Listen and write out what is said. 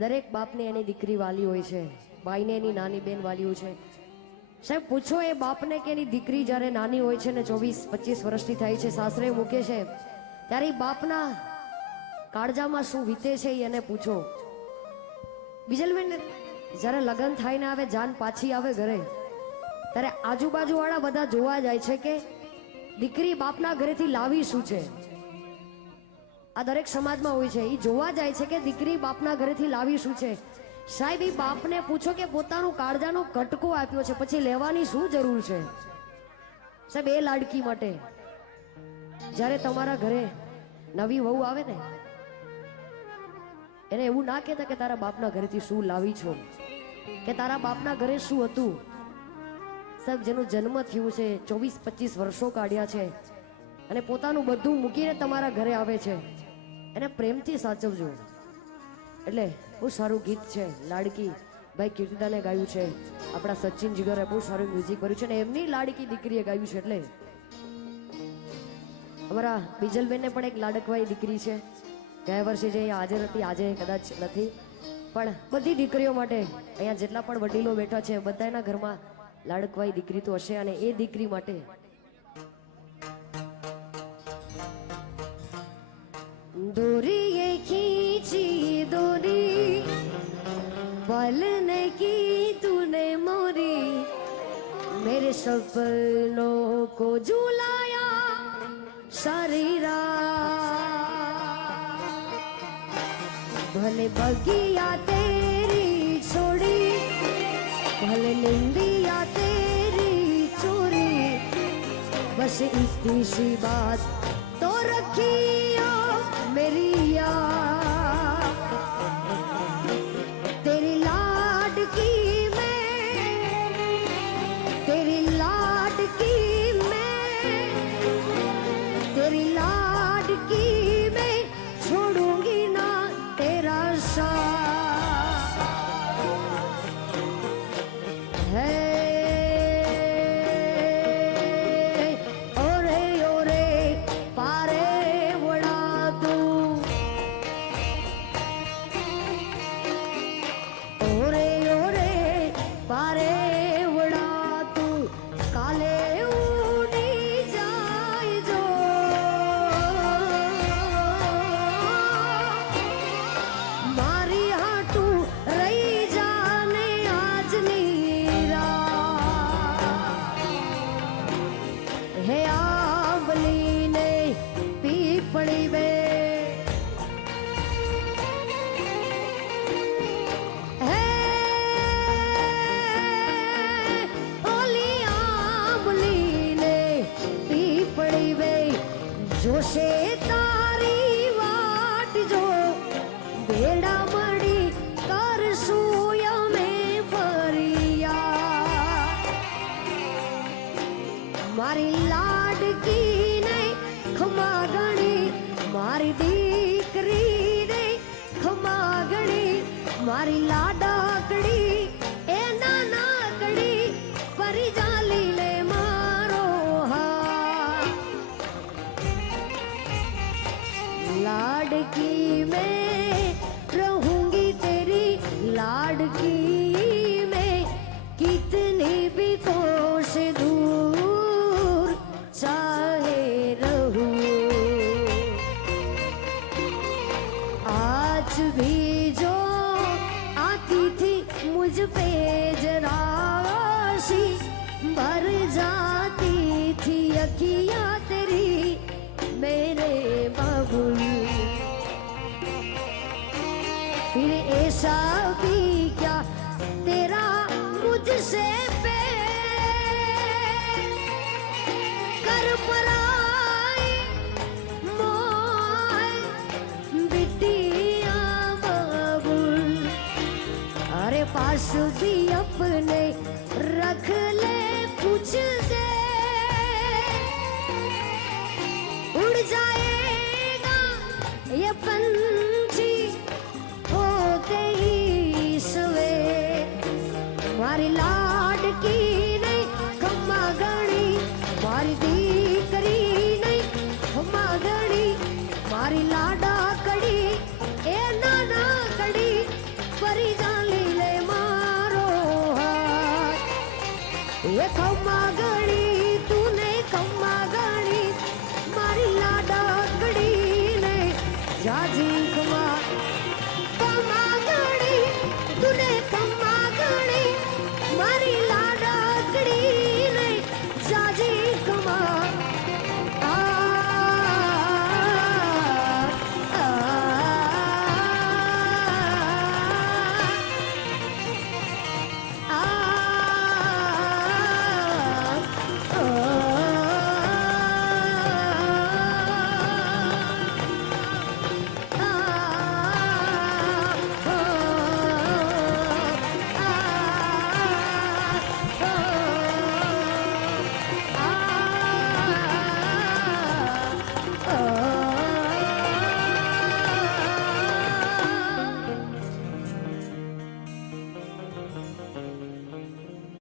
દરેક બાપને એની દીકરી વાલી હોય છે, ભાઈને એની નાની બેન વાલી હોય છે. સાહેબ પૂછો એ બાપને કે એની દીકરી જ્યારે નાની હોય છે ને 24-25 વર્ષની થાય છે, સાસરે મૂકે છે, ત્યારે એ બાપના કાળજામાં શું વીતે છે એને પૂછો. બીજલબેન, જ્યારે લગ્ન થાય ને આવે, જાન પાછી આવે ઘરે, ત્યારે આજુબાજુ વાળા બધા જોવા જાય છે કે દીકરી બાપના ઘરેથી લાવી શું છે. આ દરેક સમાજમાં હોય છે. એ જોવા જાય છે કે દીકરી બાપના ઘરેથી લાવી શું છે. સાહેબ, એ બાપને પૂછો કે પોતાનું કાળજાનો કટકો આપ્યો છે, પછી લેવાની શું જરૂર છે. સાહેબ, એ લાડકી માટે જ્યારે તમારા ઘરે નવી વહુ આવે ને, એને એવું ના કહેતા કે તારા બાપના ઘરેથી શું લાવી છો, કે તારા બાપના ઘરે શું હતું. સાહેબ, જેનો જન્મ થયું છે, 24-25 વર્ષો કાઢ્યા છે અને પોતાનું બધું મૂકીને તમારા ઘરે આવે છે, એને પ્રેમથી સાચવજો. એટલે બહુ સારું ગીત છે, લાડકી ભાઈ કીર્તિદાને ગાયું છે, આપણા સચિન જીગરે બહુ સારું મ્યુઝિક કર્યું છે અને એમની લાડકી દીકરીએ ગાયું છે. એટલે અમારા બીજલબેનને પણ એક લાડકવાઈ દીકરી છે. ગયા વર્ષે જે હાજર હતી, આજે કદાચ નથી, પણ બધી દીકરીઓ માટે અહીંયા જેટલા પણ વડીલો બેઠા છે બધાના ઘરમાં લાડકવાઈ દીકરી તો હશે. અને એ દીકરી માટે डोरी ये खींची डोरी पालने की तूने मोरी मेरे सपनों को झुलाया सारी रात भले बगिया तेरी छोड़ी भले निंदिया तेरी चोरी बस इतनी सी बात तो रखी मेरी यार तेरी लाडकी मैं तेरी लाडकी मैं तेरी लाडकी मैं छोड़ूंगी ना तेरा साथ है જોશે તારી વાટ જો બેડા મળી કરશું અમે ફરિયા મારી લાડકી નહીં ખમાગણી મારી દીકરી નહીં ખમાગણી મારી લાડાકડી એ નાનાકડી પરી જાલી લે लाडकी मैं रहूंगी तेरी लाडकी मैं कितनी भी कोस दूर चाहे रहूं आज भी जो आती थी मुझ पे जरा सी भर जाती थी अखियां तेरी मेरे बाबुल फिर ऐसा भी क्या तेरा मुझसे पे कर पराई मोय बिटिया बाबुल अरे पास भी अपने रख ले कुछ दे उड़ जाएगा ये पंछी होते ही सवे मारी लाडकी नहीं खमागणी मारी दीकरी नहीं खमागणी मारी लाडा कड़ी ए नाना कड़ी એ ખમ્મા